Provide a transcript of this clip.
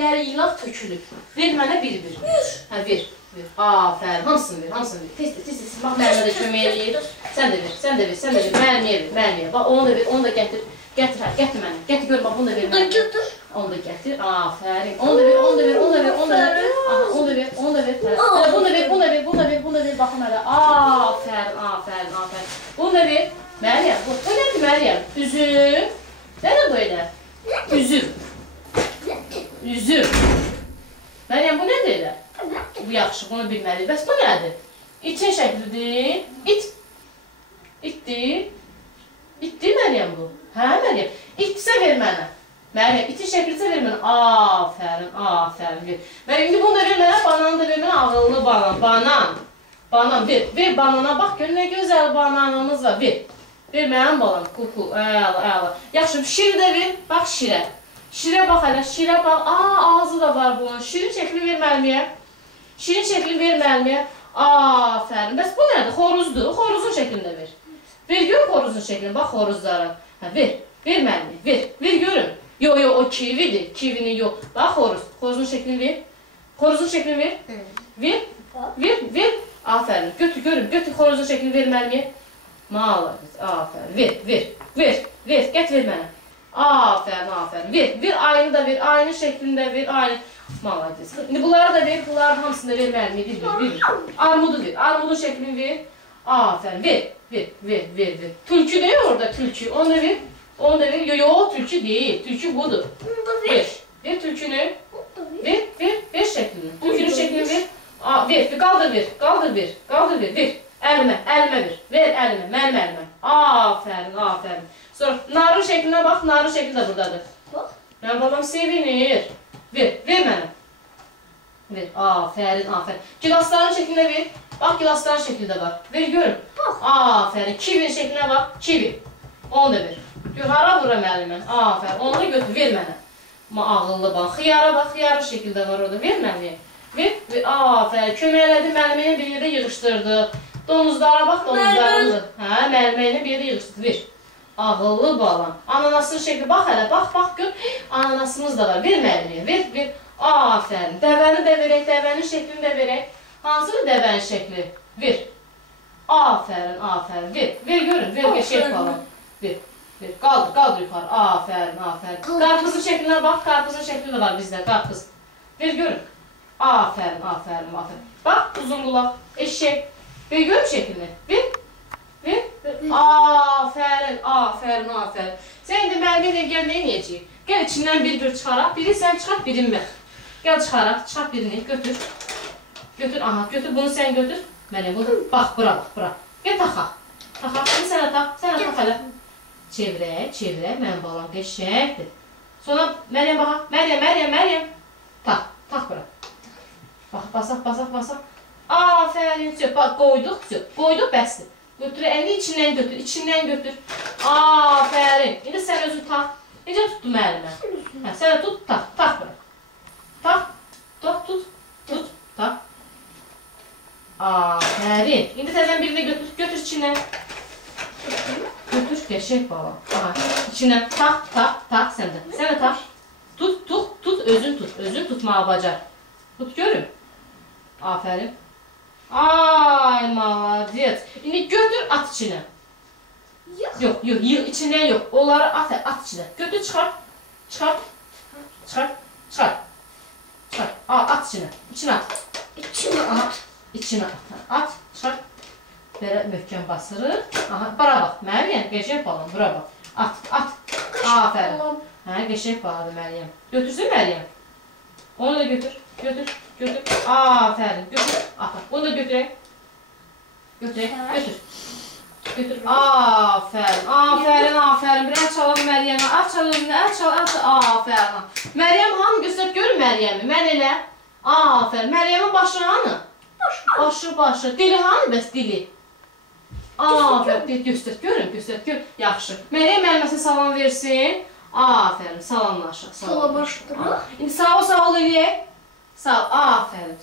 birləri yığaq tökülüb. Ver mənə bir-bir. Hə, ver. Afərin, hamısını ver, hamısını ver. Tez, bax, müəllimə də kömək eləyir. Sən də ver. Müəlliməyə. Bax, onu da gətir. Gətir mənə. Gətir, gör, bax, bunu da ver mənə. Onu da gətir. Afərin. Onu da ver. Aha, onu da ver. Bunu da ver. Baxın hələ. Afərin. Bunu da ver. Məryəm, bu nədir Məryəm? Üzüm. Nədir bu elə? Üzüm. Məryəm, bu nədir elə? Bu yaxşı, bunu bilməliyik. Bəs bu nədir? İtin şəklidir. İtdir Məryəm bu. Hə, Məryəm? İtdirsə ver mənə. Məryəm, itin şəklidirsə ver mənə. Afərin, ver. Məryəm, indi bunu da ver mənə, bananı da ver mənə, ağıllı banan. Banan, ver banana, bax, gör, nə gözəl bananımız var, ver. Ver mənim balam, əla. Yaxşı, şiri də ver, bax, şirə. Şirə bax hələ, şirə bax, ağzı da var bunun. Şirin şəkli ver müəlliməyə. Afərin. Bəs bu nədir? Xoruzdur. Xoruzun şəklində ver. Ver gör xoruzun şəklində. Bax xoruzlara. Ver müəlliməyə. Ver görün. Yox, o kividir. Kivini yox. Bax xoruz. Xoruzun şəklini ver. Ver. Afərin. Götür görün. Götür xoruzun şəklini ver müəlliməyə. Malakız. Afərin. Ver. Get ver mənə. Afərin. Ver ayını da ver. Ayının şəklində ver. Ayını. Malakız. İndi bunları da ver. Bunların hamısını da ver müəlliməyə. Bir. Armudu ver. Armudun şəklini ver. Afərin. Ver. Tülkü deyil orada tülkü. Onu da ver. Yox, tülkü deyil. Tülkü budur. Ver tülkünü. Ver şəklini. Tülkünün şəklini ver. Ver. Qaldır ver. Əlimə ver. Ver əlimə. Mənim əlimə. Afərin. Sonra narın şəklinə bax. Narın şəkli də buradadır. Mənim babam sevinir. Ver mənə. Ver. Afərin. Gilasların şəklində ver. Bax, gilasların şəkli də var. Ver görün. Afərin. Kivinin şəklinə bax. Kivi. Onu da ver. Gör, hara vura müəllimə. Afərin. Onu da götür. Ver mənə. Ağıllı bax. Xiyara bax. Xiyarın şəkildə var orada. Ver mənə. Ver. Afərin. Köməklədi müəllimə bir yerdə yığışdırdı. Donuzlara bax, donuzlarındır. Hə, müəllimə bir yerdə yığışdırdı. Ver. Ağıllı balam. Ananasının şəkli. Bax hələ. Bax gör. Ananasımız da var. Ver müəllimə. Ver. Afərin. Dəvəni də verək. Dəvənin şəklini də verək. Hansıdır dəvənin şəkli? Ver. Afərin. Ver görün. Ver şəkli balam. Ver. Qaldır yuxarı. Afərin. Qarpızın şəklinə bax. Qarpızın şəkli də var bizdə. Qarpız. Ver görün. Afərin. Bax, uzun qulaq. Eşək. Ver görün şəklini. Ver. Afərin. Sən indi müəllimə gəl nə edəcəyik? Gəl içindən bir çıxaraq. Biri sən çıxart, birini mən. Gəl çıxaraq. Çıxart birini. Götür. Götür. Bunu sən götür. Mənim bunu. Bax, bura. Gəl taxaq. Şimdi sənə tax hələ. Çevirək. Mənim balam qəşəngdir. Sonra Məryəm baxa. Məryəm. Tax bura. Bax, basaq. Afərin. Bax, qoyduq, bəsdir. Götür, əlini içindən götür. Afərin. İndi sən özün tax. Necə tutdu müəllimə? Sən də tut, tax bura. Tut. Afərin. İndi təzən birini götür içindən. Götür, qəşəng bala. İçindən tax sən də. Sən də tax. Tut, özün tutmağı bacar. Tut görün. Afərin. Ay, maladiyyət. İndi götür, at içinə. Yox, içindən yox. Onları at içinə. Götür, çıxart. At içinə. İçinə at. Çıxart. Belə möhkəm basırıq. Bura bax, Məryəm, qəşəng balam, bura bax. At. Afərin. Qəşəng baladır Məryəm. Götürsün Məryəm. Onu da götür. Afərin. Götür. Bunu da götürək. Götür. Afərin. Bir əl çalaq Məryəmə. Əl çal özünə. Afərin. Məryəm hanı göstər, görün Məryəmi. Mən elə. Afərin. Məryəmin başı hanı? Başı. Dili hanı bəs, dili? Afərin. Göstər, görün. Yaxşı. Məryəm müəlliməsə salam versin. Afərin. Salamlaşaq. Salamlaşdıraq. İndi sağ ol eləyək. Sağ ol. Afərin.